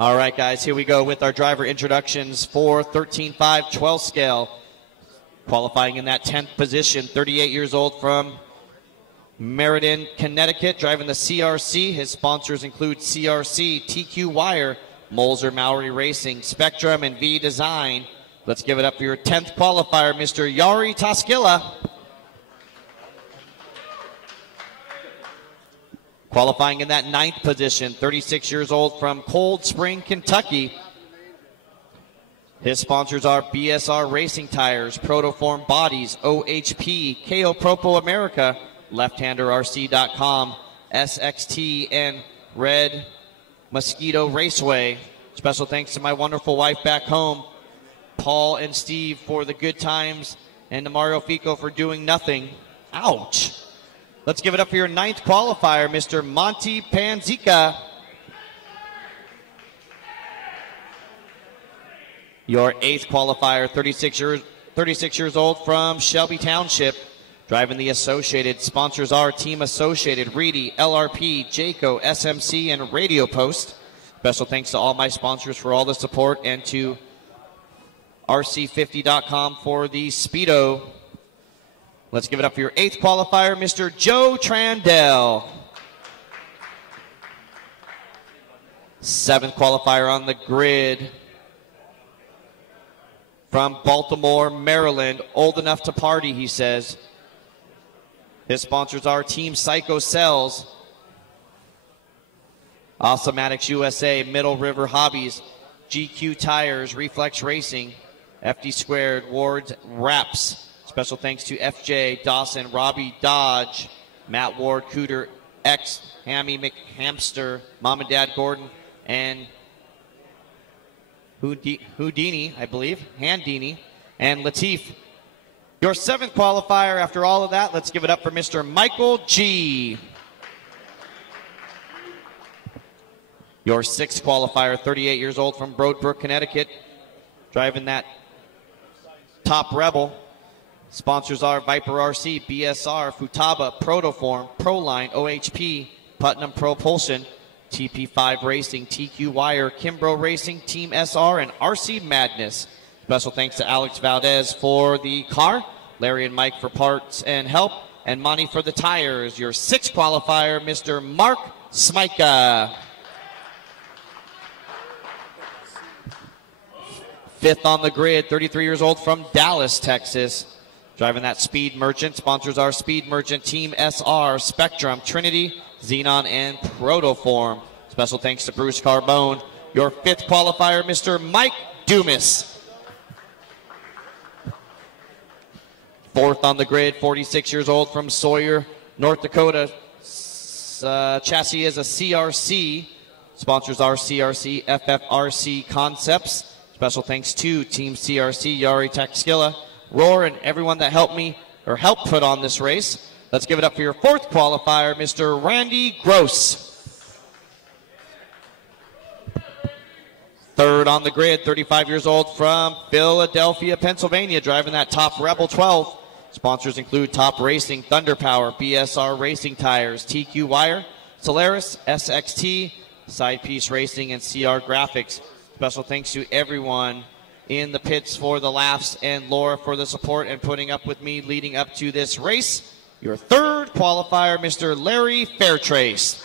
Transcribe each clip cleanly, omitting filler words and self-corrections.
All right, guys, here we go with our driver introductions for 13.5 1-12th scale. Qualifying in that 10th position, 38 years old from Meriden, Connecticut, driving the CRC. His sponsors include CRC, TQ Wire, Molzer Maori Racing, Spectrum, and V Design. Let's give it up for your 10th qualifier, Mr. Yari Taskila. Qualifying in that 9th position, 36 years old from Cold Spring, Kentucky. His sponsors are BSR Racing Tires, Protoform Bodies, OHP, KO Propo America, LeftHanderRC.com, SXT, and Red Mosquito Raceway. Special thanks to my wonderful wife back home, Paul and Steve, for the good times, and to Mario Fico for doing nothing. Ouch. Let's give it up for your 9th qualifier, Mr. Monty Panzica. Your 8th qualifier, 36 years old from Shelby Township, driving the Associated. Sponsors are Team Associated, Reedy, LRP, Jayco, SMC, and Radio Post. Special thanks to all my sponsors for all the support, and to RC50.com for the Speedo. Let's give it up for your 8th qualifier, Mr. Joe Trandell. 7th qualifier on the grid, from Baltimore, Maryland, old enough to party, he says. His sponsors are Team Psycho Cells, Awesomatics USA, Middle River Hobbies, GQ Tires, Reflex Racing, FD Squared, Ward's Wraps. Special thanks to FJ, Dawson, Robbie Dodge, Matt Ward, Cooter X, Hammy McHamster, Mom and Dad Gordon, and Houdini, I believe, Handini, and Latif. Your 7th qualifier, after all of that, let's give it up for Mr. Michael G. Your 6th qualifier, 38 years old from Broadbrook, Connecticut, driving that Top Rebel. Sponsors are Viper RC, BSR, Futaba, Protoform, Proline, OHP, Putnam Propulsion, TP5 Racing, TQ Wire, Kimbrough Racing, Team SR, and RC Madness. Special thanks to Alex Valdez for the car, Larry and Mike for parts and help, and Monty for the tires. Your 6th qualifier, Mr. Mark Smyka. 5th on the grid, 33 years old from Dallas, Texas, driving that Speed Merchant. Sponsors are Speed Merchant, Team SR, Spectrum, Trinity, Xenon, and Protoform. Special thanks to Bruce Carbone. Your 5th qualifier, Mr. Mike Dumas. 4th on the grid, 46 years old from Sawyer, North Dakota. Chassis is a CRC. Sponsors are CRC, FFRC Concepts. Special thanks to Team CRC, Yari Taxkilla, Roar, and everyone that helped me or helped put on this race. Let's give it up for your 4th qualifier, Mr. Randy Gross. 3rd on the grid, 35 years old from Philadelphia, Pennsylvania, driving that Top Rebel 12. Sponsors include Top Racing, Thunder Power, BSR Racing Tires, TQ Wire, Solaris, SXT, Side Piece Racing, and CR Graphics. Special thanks to everyone in the pits for the laughs, and Laura for the support and putting up with me leading up to this race. Your 3rd qualifier, Mr. Larry Fairtrace.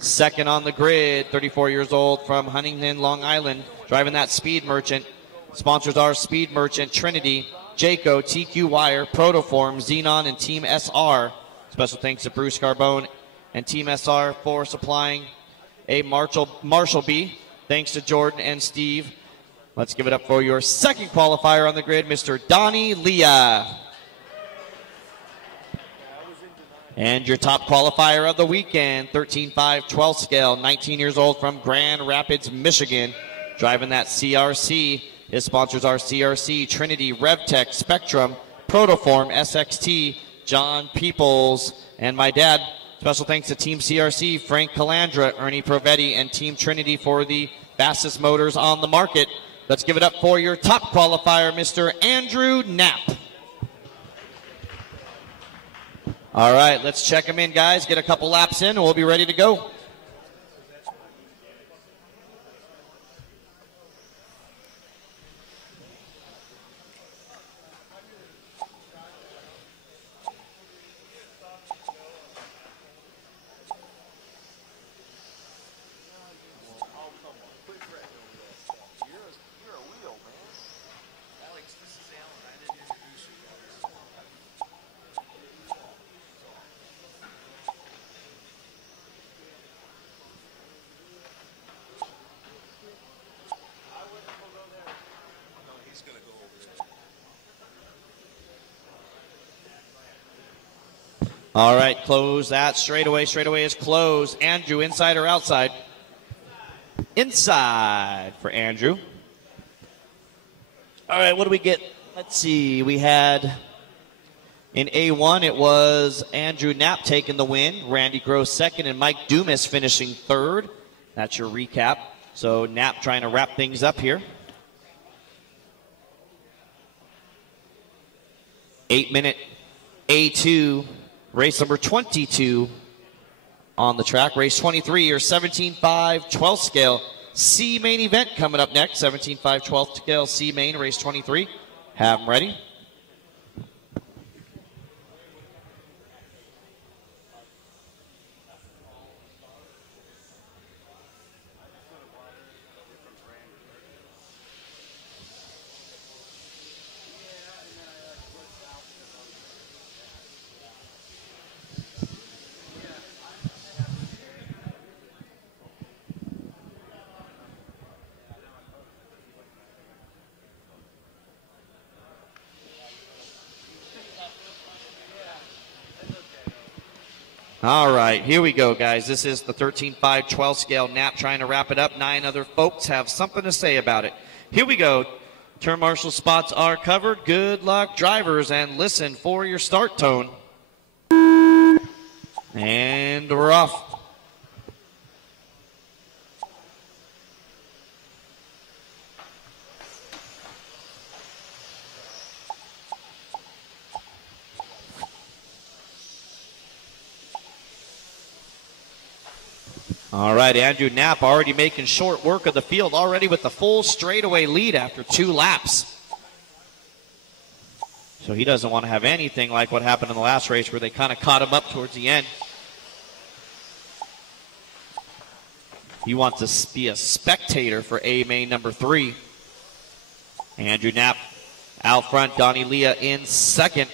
2nd on the grid, 34 years old from Huntington, Long Island, driving that Speed Merchant. Sponsors are Speed Merchant, Trinity, Jayco, TQ Wire, Protoform, Xenon, and Team SR. Special thanks to Bruce Carbone and Team SR for supplying a Marshall B. Thanks to Jordan and Steve. Let's give it up for your 2nd qualifier on the grid, Mr. Donnie Leah. And your top qualifier of the weekend, 13.5 1-12th scale, 19 years old from Grand Rapids, Michigan, driving that CRC. His sponsors are CRC, Trinity, RevTech, Spectrum, Protoform, SXT, John Peoples, and my dad. Special thanks to Team CRC, Frank Calandra, Ernie Provetti, and Team Trinity for the fastest motors on the market. Let's give it up for your top qualifier, Mr. Andrew Knapp. All right, let's check them in, guys. Get a couple laps in, and we'll be ready to go. All right, close that straightaway. Straightaway is closed. Andrew, inside or outside? Inside for Andrew. All right, what do we get? Let's see. We had in A1, it was Andrew Knapp taking the win, Randy Gross second, and Mike Dumas finishing third. That's your recap. So Knapp trying to wrap things up here. 8-minute A2. Race number 22 on the track. Race 23, your 17.5 12th scale C main event coming up next. 17.5 12th scale C main, race 23. Have them ready. All right, here we go, guys. This is the 13.5 12th scale. Knapp trying to wrap it up. 9 other folks have something to say about it. Here we go. Turn marshal spots are covered. Good luck, drivers, and listen for your start tone. And we're off. All right, Andrew Knapp already making short work of the field, already with the full straightaway lead after 2 laps. So he doesn't want to have anything like what happened in the last race where they kind of caught him up towards the end. He wants to be a spectator for A main number 3. Andrew Knapp out front, Donnie Leah in second.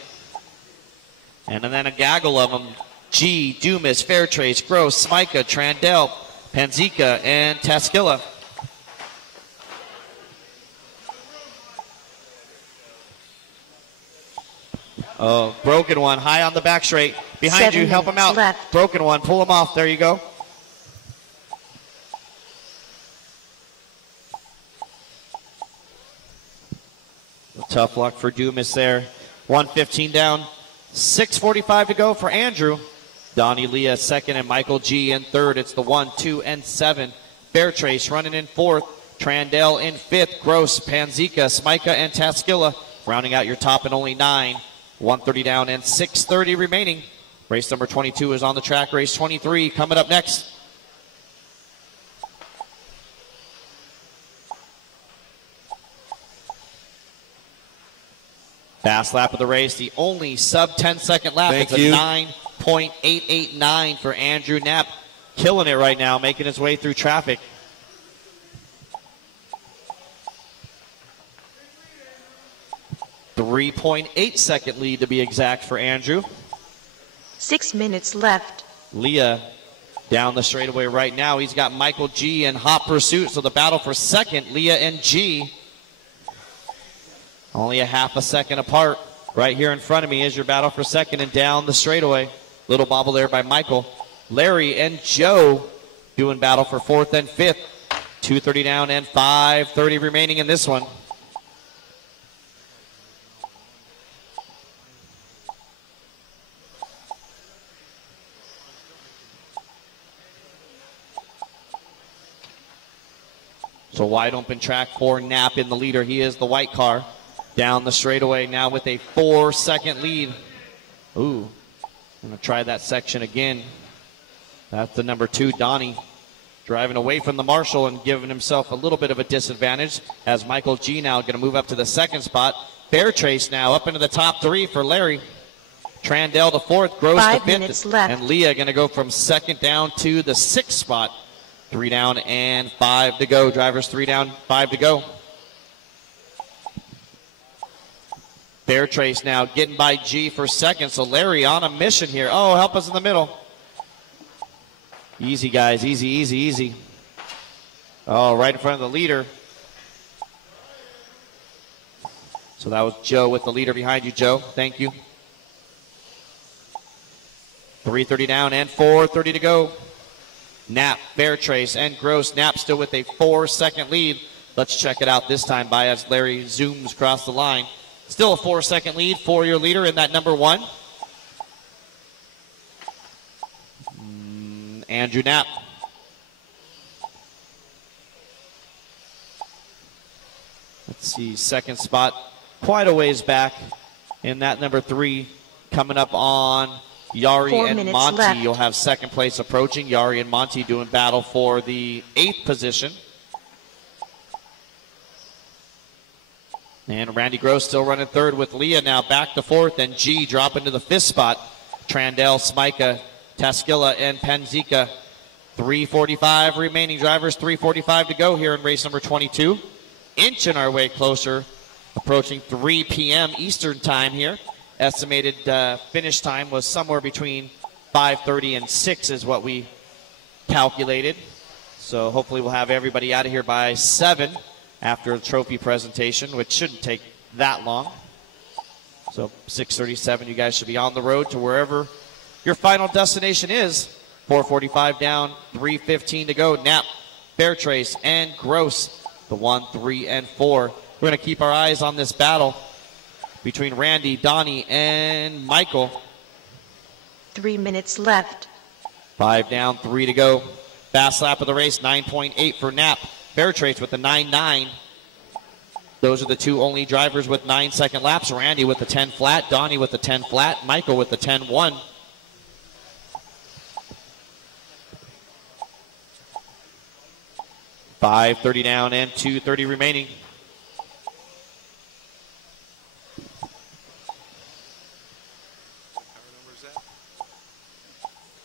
And then a gaggle of them. G, Dumas, Fairtrace, Gross, Smika, Trandell, Panzica, and Taskilla. Oh, broken one, high on the back straight. Behind you, help him out. Left. Broken one, pull him off. There you go. Tough luck for Dumas there. 1:15 down, 6:45 to go for Andrew. Donnie Leah second and Michael G in third. It's the 1, 2, and 7. Fairtrace running in fourth. Trandell in fifth. Gross, Panzica, Smika, and Taskilla rounding out your top in only 9. 1:30 down and 6:30 remaining. Race number 22 is on the track. Race 23 coming up next. Fast lap of the race, the only sub 10-second lap. It's a 9.889 for Andrew Knapp. Killing it right now, making his way through traffic. .8-second lead to be exact for Andrew. 6 minutes left. Leah down the straightaway right now. He's got Michael G in hot pursuit, so the battle for second, Leah and G. Only a half a second apart. Right here in front of me is your battle for second and down the straightaway. Little bobble there by Michael. Larry and Joe doing battle for fourth and fifth. 2:30 down and 5:30 remaining in this one. So wide open track for Knapp in the leader. He is the white car. Down the straightaway now with a 4-second lead. Ooh. Going to try that section again. That's the number 2, Donnie, driving away from the marshal and giving himself a little bit of a disadvantage as Michael G now going to move up to the 2nd spot. Fairtrace now up into the top 3 for Larry. Trandell the 4th, Gross the 5th, and Leah going to go from 2nd down to the 6th spot. 3 down and 5 to go. Drivers 3 down, 5 to go. Fairtrace now getting by G for 2nd, so Larry on a mission here. Oh, help us in the middle. Easy, guys, easy, easy, easy. Oh, right in front of the leader. So that was Joe with the leader behind you, Joe. Thank you. 3:30 down and 4:30 to go. Knapp, Fairtrace, and Gross. Knapp still with a 4-second lead. Let's check it out this time by as Larry zooms across the line. Still a 4-second lead for your leader in that number 1. Andrew Knapp. Let's see, 2nd spot, quite a ways back in that number 3. Coming up on Yari and Monty. Left. You'll have 2nd place approaching. Yari and Monty doing battle for the 8th position. And Randy Gross still running 3rd with Leah now back to 4th, and G dropping to the 5th spot. Trandell, Smika, Taskila, and Penzika. 3:45 remaining, drivers. 3:45 to go here in race number 22. Inching our way closer, approaching 3 p.m. Eastern time here. Estimated finish time was somewhere between 5:30 and 6 is what we calculated. So hopefully we'll have everybody out of here by 7 after the trophy presentation, which shouldn't take that long. So 6:37, you guys should be on the road to wherever your final destination is. 4:45 down, 3:15 to go. Knapp, Fairtrace, and Gross, the 1, 3, and 4. We're going to keep our eyes on this battle between Randy, Donnie, and Michael. 3 minutes left. 5 down, 3 to go. Fast lap of the race, 9.8 for Knapp. Fairtrace with the 9.9. Those are the 2 only drivers with 9-second laps. Randy with the 10 flat, Donnie with the 10 flat, Michael with the 10.1. $5:30 down and 2:30 remaining.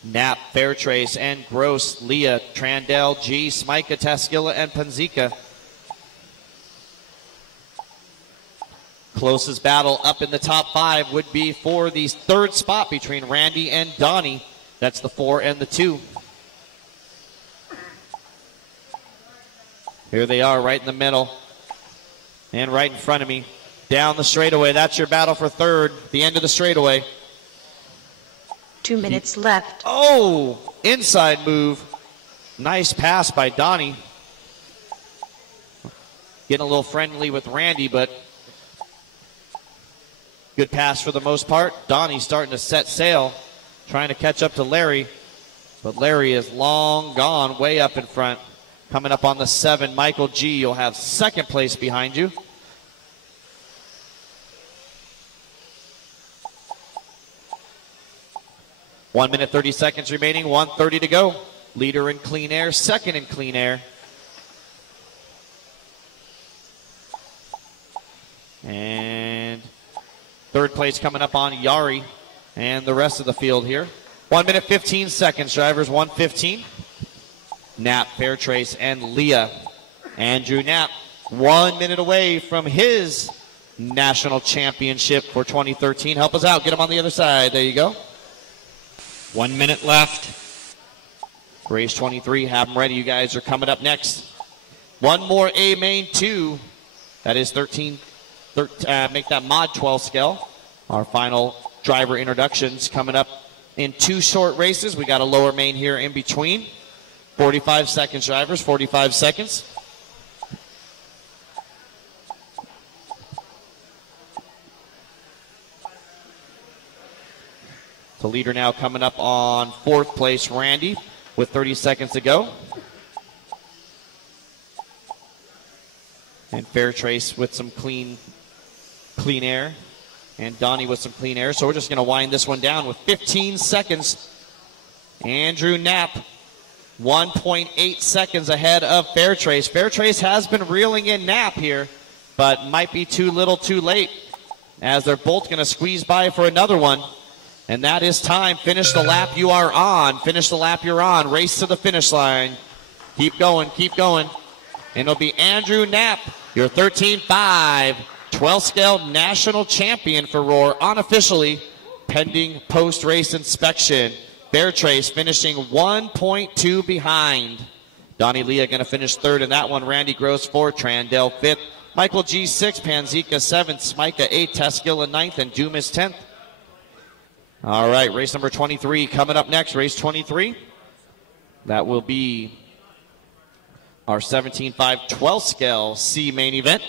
Knapp, Fairtrace, and Gross, Leah, Trandell, G, Smika, Taskila, and Penzika. Closest battle up in the top 5 would be for the 3rd spot between Randy and Donnie. That's the 4 and the 2. Here they are right in the middle and right in front of me. Down the straightaway, that's your battle for 3rd, the end of the straightaway. 2 minutes left. Oh, inside move. Nice pass by Donnie. Getting a little friendly with Randy, but good pass for the most part. Donnie starting to set sail, trying to catch up to Larry, but Larry is long gone, way up in front. Coming up on the 7, Michael G, you'll have 2nd place behind you. One minute, 30 seconds remaining, 1:30 to go. Leader in clean air, 2nd in clean air. And 3rd place coming up on Yari and the rest of the field here. 1 minute, 15 seconds, drivers, 1:15. Knapp, Fairtrace, and Leah. Andrew Knapp, 1 minute away from his national championship for 2013. Help us out. Get him on the other side. There you go. 1 minute left. Race 23, have them ready. You guys are coming up next. One more A main 2. That is 13. Make that mod 12 scale. Our final driver introductions coming up in 2 short races. We got a lower main here in between. 45 seconds, drivers, 45 seconds. The leader now coming up on 4th place, Randy, with 30 seconds to go. And Fairtrace with some clean air. And Donnie with some clean air. So we're just going to wind this one down with 15 seconds. Andrew Knapp, 1.8 seconds ahead of Fairtrace. Fairtrace has been reeling in Knapp here, but might be too little too late, as they're both going to squeeze by for another one. And that is time. Finish the lap you are on. Finish the lap you're on. Race to the finish line. Keep going, keep going. And it'll be Andrew Knapp, your 13.5 12th scale national champion for Roar, unofficially, pending post-race inspection. Fairtrace finishing 1.2 behind. Donnie Leah going to finish third in that one. Randy Gross fourth. Trandell fifth. Michael G 6th. Panzika 7th. Smika 8th. Taskilla 9th. And Dumas 10th. All right, race number 23 coming up next. Race 23. That will be our 17.5 12th scale C main event.